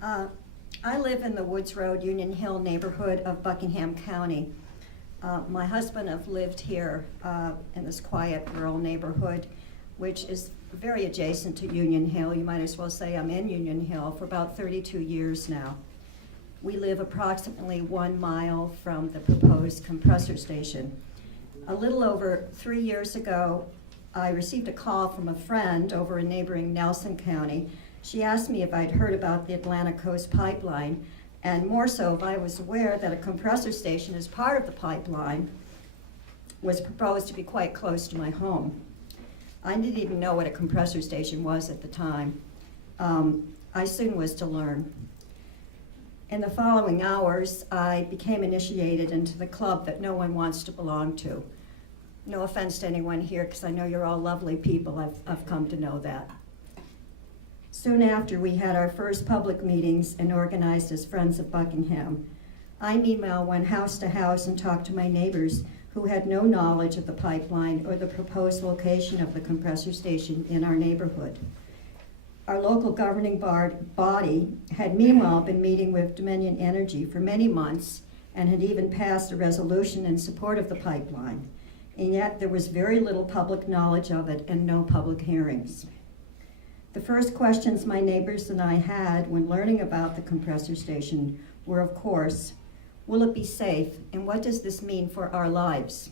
Uh, I live in the Woods Road, Union Hill neighborhood of Buckingham County. My husband have lived here in this quiet rural neighborhood, which is very adjacent to Union Hill. You might as well say I'm in Union Hill for about 32 years now. We live approximately 1 mile from the proposed compressor station. A little over 3 years ago, I received a call from a friend over in neighboring Nelson County. She asked me if I'd heard about the Atlantic Coast Pipeline, and more so if I was aware that a compressor station as part of the pipeline was proposed to be quite close to my home. I didn't even know what a compressor station was at the time. I soon was to learn. In the following hours, I became initiated into the club that no one wants to belong to. No offense to anyone here, because I know you're all lovely people. I've come to know that. Soon after, we had our first public meetings and organized as Friends of Buckingham. I meanwhile went house to house and talked to my neighbors who had no knowledge of the pipeline or the proposed location of the compressor station in our neighborhood. Our local governing body had meanwhile been meeting with Dominion Energy for many months and had even passed a resolution in support of the pipeline. And yet there was very little public knowledge of it and no public hearings. The first questions my neighbors and I had when learning about the compressor station were, of course, will it be safe, and what does this mean for our lives?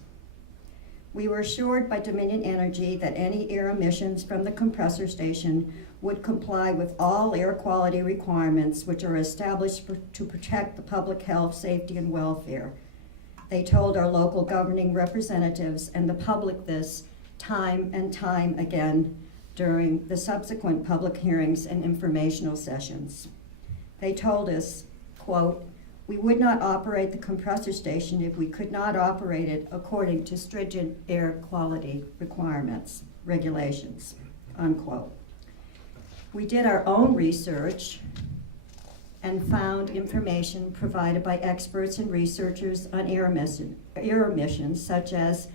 We were assured by Dominion Energy that any air emissions from the compressor station would comply with all air quality requirements which are established to protect the public health, safety, and welfare. They told our local governing representatives and the public this time and time again during the subsequent public hearings and informational sessions. They told us, quote, "We would not operate the compressor station if we could not operate it according to stringent air quality requirements, regulations," unquote. We did our own research and found information provided by experts and researchers on air emissions, such as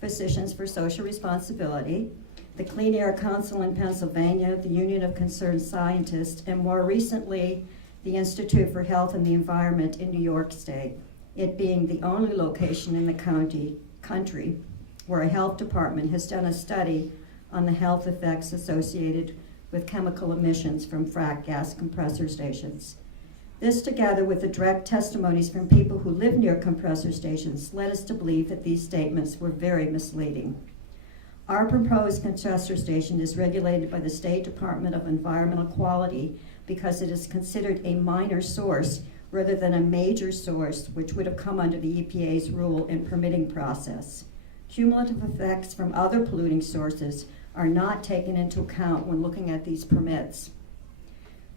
Physicians for Social Responsibility, the Clean Air Council in Pennsylvania, the Union of Concerned Scientists, and more recently, the Institute for Health and the Environment in New York State, it being the only location in the country where a health department has done a study on the health effects associated with chemical emissions from frac gas compressor stations. This, together with the direct testimonies from people who live near compressor stations, led us to believe that these statements were very misleading. Our proposed compressor station is regulated by the State Department of Environmental Quality because it is considered a minor source rather than a major source, which would have come under the EPA's rule and permitting process. Cumulative effects from other polluting sources are not taken into account when looking at these permits.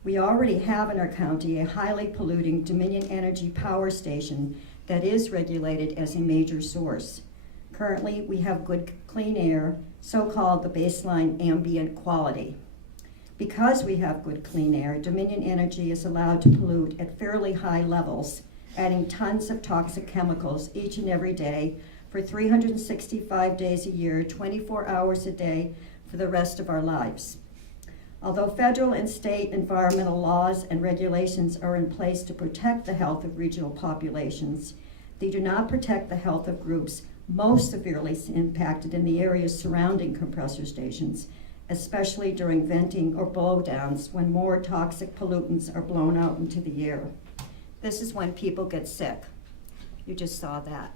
We already have in our county a highly polluting Dominion Energy power station that is regulated as a major source. Currently, we have good clean air, so-called the baseline ambient quality. Because we have good clean air, Dominion Energy is allowed to pollute at fairly high levels, adding tons of toxic chemicals each and every day for 365 days a year, 24 hours a day for the rest of our lives. Although federal and state environmental laws and regulations are in place to protect the health of regional populations, they do not protect the health of groups most severely impacted in the areas surrounding compressor stations, especially during venting or blowdowns when more toxic pollutants are blown out into the air. This is when people get sick. You just saw that.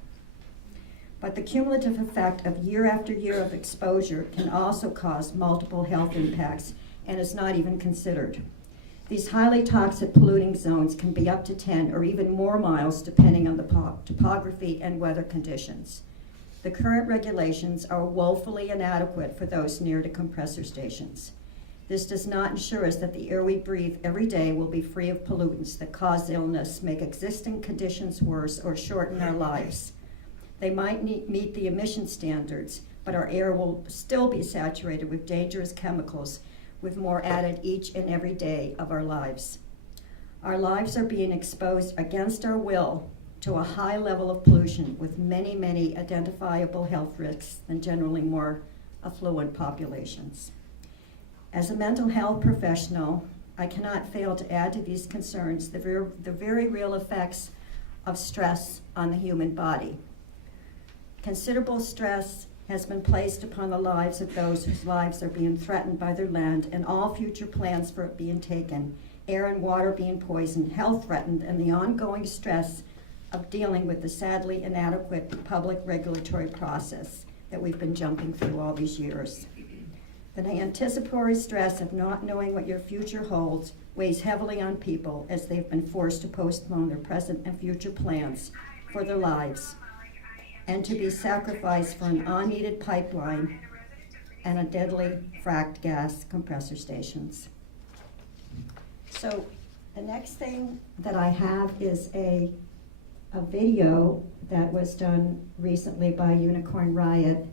But the cumulative effect of year after year of exposure can also cause multiple health impacts and is not even considered. These highly toxic polluting zones can be up to 10 or even more miles depending on the topography and weather conditions. The current regulations are woefully inadequate for those near to compressor stations. This does not ensure us that the air we breathe every day will be free of pollutants that cause illness, make existing conditions worse, or shorten our lives. They might meet the emission standards, but our air will still be saturated with dangerous chemicals, with more added each and every day of our lives. Our lives are being exposed against our will to a high level of pollution with many, many identifiable health risks than generally more affluent populations. As a mental health professional, I cannot fail to add to these concerns the very real effects of stress on the human body. Considerable stress has been placed upon the lives of those whose lives are being threatened by their land and all future plans for it being taken, air and water being poisoned, health threatened, and the ongoing stress of dealing with the sadly inadequate public regulatory process that we've been jumping through all these years. The anticipatory stress of not knowing what your future holds weighs heavily on people as they've been forced to postpone their present and future plans for their lives and to be sacrificed for an unneeded pipeline and a deadly fracked gas compressor stations. So the next thing that I have is a video that was done recently by Unicorn Riot,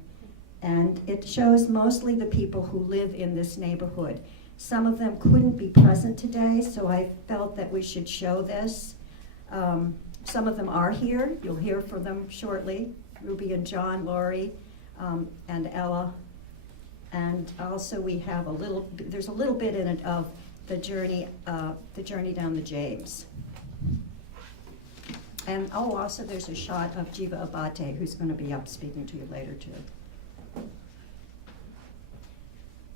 and it shows mostly the people who live in this neighborhood. Some of them couldn't be present today, so I felt that we should show this. Some of them are here. You'll hear from them shortly. Ruby and John, Lori, and Ella. And also we have there's a little bit in it of the journey down the James. And also there's a shot of Jiva Abate, who's going to be up speaking to you later too.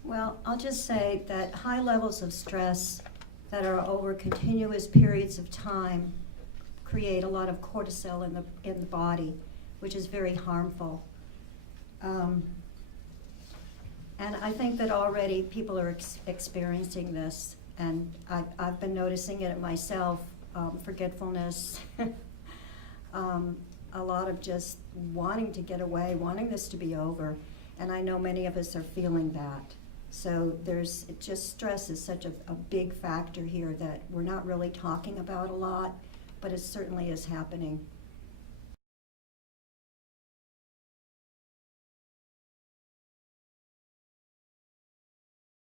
Well, I'll just say that high levels of stress that are over continuous periods of time create a lot of cortisol in the body, which is very harmful. And I think that already people are experiencing this, and I've been noticing it myself, forgetfulness, a lot of just wanting to get away, wanting this to be over, and I know many of us are feeling that. So stress is such a big factor here that we're not really talking about a lot, but it certainly is happening.